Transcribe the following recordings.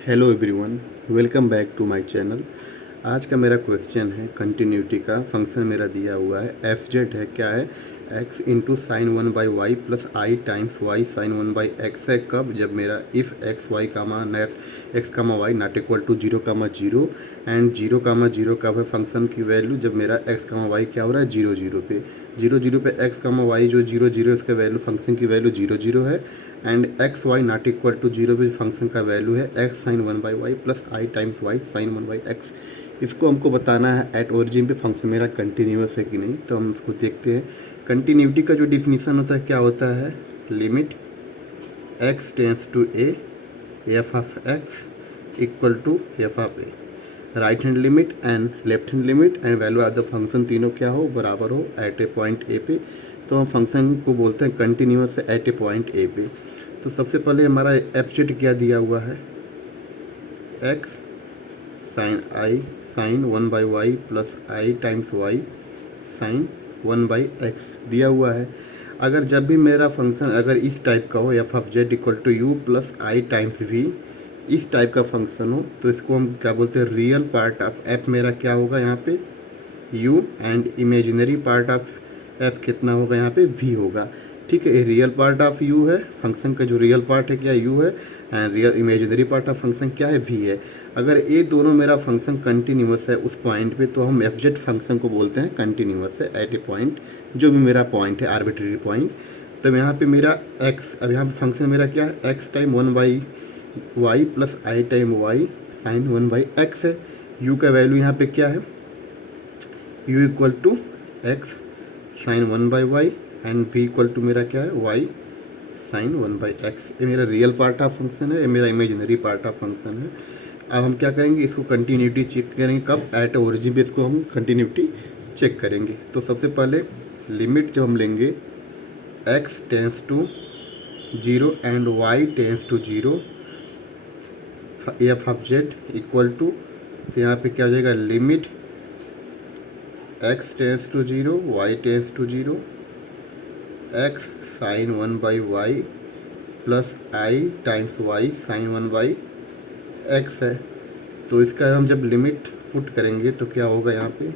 Hello everyone, welcome back to my channel. आज का मेरा क्वेश्चन है कंटिन्यूटी का। फंक्शन मेरा दिया हुआ है एफ जेड है, क्या है, x into sine one by y plus i times y sine one by x है। कब? जब मेरा if x y comma not x comma y not equal to zero comma zero and zero comma zero कब है function की value, जब मेरा x comma Y क्या हो रहा है, जीरो जीरो पे। जीरो जीरो पे एक्स कामा वाई जो जीरो जीरो उसका वैल्यू फंक्शन की वैल्यू जीरो जीरो है and x y not equal to zero पे फंक्शन का वैल्यू है x sine one by y plus i times y sine one by x. इसको हमको बताना है एट ओरिजिन पे फंक्शन मेरा कंटिन्यूस है कि नहीं। तो हम इसको देखते हैं। कंटिन्यूटी का जो डिफिनीसन होता है क्या होता है, limit x tends to a f of x equal to f of a, right hand limit and left hand limit and value of the function तीनों क्या हो, बराबर हो एट ए पॉइंट ए पे। तो हम फंक्शन को बोलते हैं continuous at a point A पे। तो सबसे पहले हमारा एब्सोल्यूट क्या दिया हुआ है, x sine i sine one by y plus i times y sine one by x दिया हुआ है। अगर जब भी मेरा फंक्शन अगर इस टाइप का हो, f of z equal to u plus i times v, इस टाइप का फंक्शन हो, तो इसको हम क्या बोलते हैं, रियल पार्ट ऑफ एफ मेरा क्या होगा यहाँ पे u and imaginary part of f कितना होगा यहाँ पे v होगा। ठीक है, ये रियल पार्ट ऑफ u है, फंक्शन का जो रियल पार्ट है क्या u है and real imaginary part of function क्या है v है। अगर ये दोनों मेरा फंक्शन कंटिन्यूस है उस पॉइंट पे, तो हम एफ जेड फंक्शन को बोलते हैं कंटिन्यूस है एट ए पॉइंट, जो भी मेरा पॉइंट है आर्बिट्रेरी पॉइंट। तब यहाँ पे मेरा x, अब यहाँ पे फंक्शन मेरा क्या है, x time one by y plus i time y sine one by x है। u का वैल्यू यहाँ पे क्या है, u equal to x sine one by y and v equal to मेरा क्या है, y sine one by x. ये मेरा रियल पार्ट ऑफ फंक्शन है, ये मेरा इमेजिनरी पार्ट ऑफ फंक्शन है। अब हम क्या करेंगे, इसको कंटिन्यूटी चेक करेंगे कब, एट ओरिजिन पे इसको हम कंटिन्यूटी चेक करेंगे। तो सबसे पहले लिमिट जब हम लेंगे x tends to zero and y tends to zero f of z equal to, तो यहाँ पे क्या हो जाएगा, limit x tends to zero y tends to zero x sine one by y plus i times y sine one by x है। तो इसका हम जब लिमिट पुट करेंगे तो क्या होगा, यहाँ पे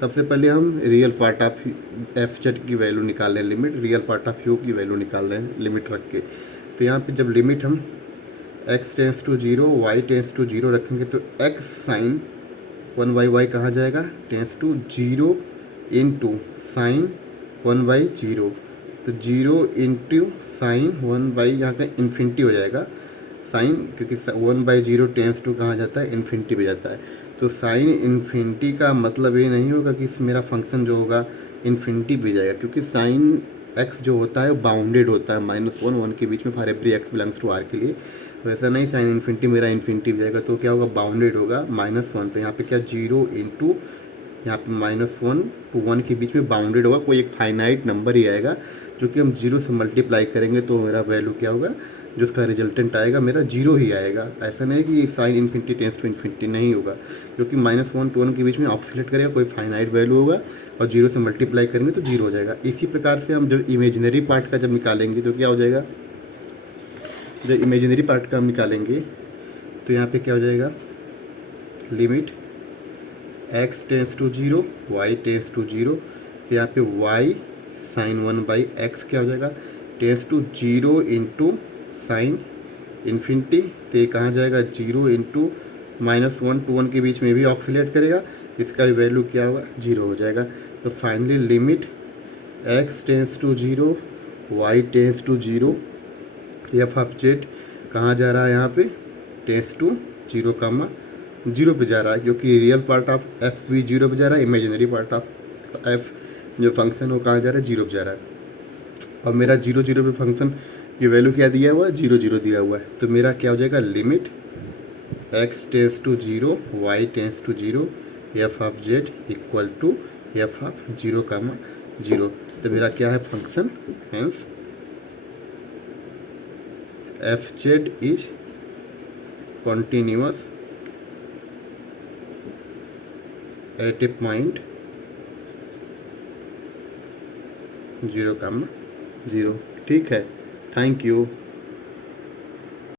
सबसे पहले हम real part of F Z की वैल्यू निकाल रहे हैं, limit real part of you की वैल्यू निकाल रहे हैं लिमिट रख के। तो यहाँ पे जब लिमिट हम x tends to zero y tends to zero रखेंगे तो x sine one by y कहाँ जाएगा, tends to zero into sine one by zero, तो zero into sine one by यहाँ का इन्फिनिटी हो जाएगा साइन, क्योंकि one by zero tends to कहाँ जाता है, इन्फिनिटी पे जाता है। तो साइन इन्फिनिटी का मतलब ये नहीं होगा कि मेरा फंक्शन जो होगा इन्फिनिटी पे जाएगा, क्योंकि साइन एक्स जो होता है बाउंडेड होता है माइनस वन वन के बीच में for every x belongs to R के लिए। वैसा नहीं, साइन इन्फिनिटी मेरा इन्फिनिटी पे जाएगा, तो क्या होगा, बाउंडेड होगा माइनस वन। तो यहाँ पे क्या, जीरो इंटू यहाँ पे माइनस वन टू वन के बीच में बाउंडेड होगा, कोई एक फाइनाइट नंबर ही आएगा जो कि हम जीरो से मल्टीप्लाई करेंगे तो मेरा वैल्यू क्या होगा, जो उसका रिजल्टेंट आएगा मेरा जीरो ही आएगा। ऐसा नहीं कि sine infinity tends to infinity नहीं होगा, क्योंकि माइनस वन टू वन के बीच में ऑक्सीलेट करेगा, कोई फाइनाइट वैल्यू होगा और जीरो से मल्टीप्लाई करेंगे तो जीरो हो जाएगा। इसी प्रकार से हम जब इमेजिनरी पार्ट का जब निकालेंगे तो क्या हो जाएगा, जब इमेजिनरी पार्ट का हम निकालेंगे तो यहाँ पे क्या हो जाएगा, limit x tends to zero y tends to zero, तो यहाँ पे y sine one by x क्या हो जाएगा, tends to zero into sine infinity, तो ये कहाँ जाएगा, zero into minus one to one के बीच में भी ऑक्सीलेट करेगा, इसका भी वैल्यू क्या होगा, जीरो हो जाएगा। तो finally limit x tends to zero y tends to zero f of z कहाँ जा रहा है, यहाँ पे tends to zero comma zero पे जा रहा है, क्योंकि रियल पार्ट ऑफ एफ भी जीरो पे जा रहा है, इमेजिनरी पार्ट ऑफ एफ जो फंक्शन हो कहाँ जा रहा है, जीरो पे जा रहा है। और मेरा जीरो जीरो पे फंक्शन की वैल्यू क्या दिया हुआ है, जीरो जीरो दिया हुआ है। तो मेरा क्या हो जाएगा, limit x tends to zero y tends to zero f of z equal to f of zero comma zero. तो मेरा क्या है function, hence f z is continuous at a point zero comma zero. ठीक है, thank you.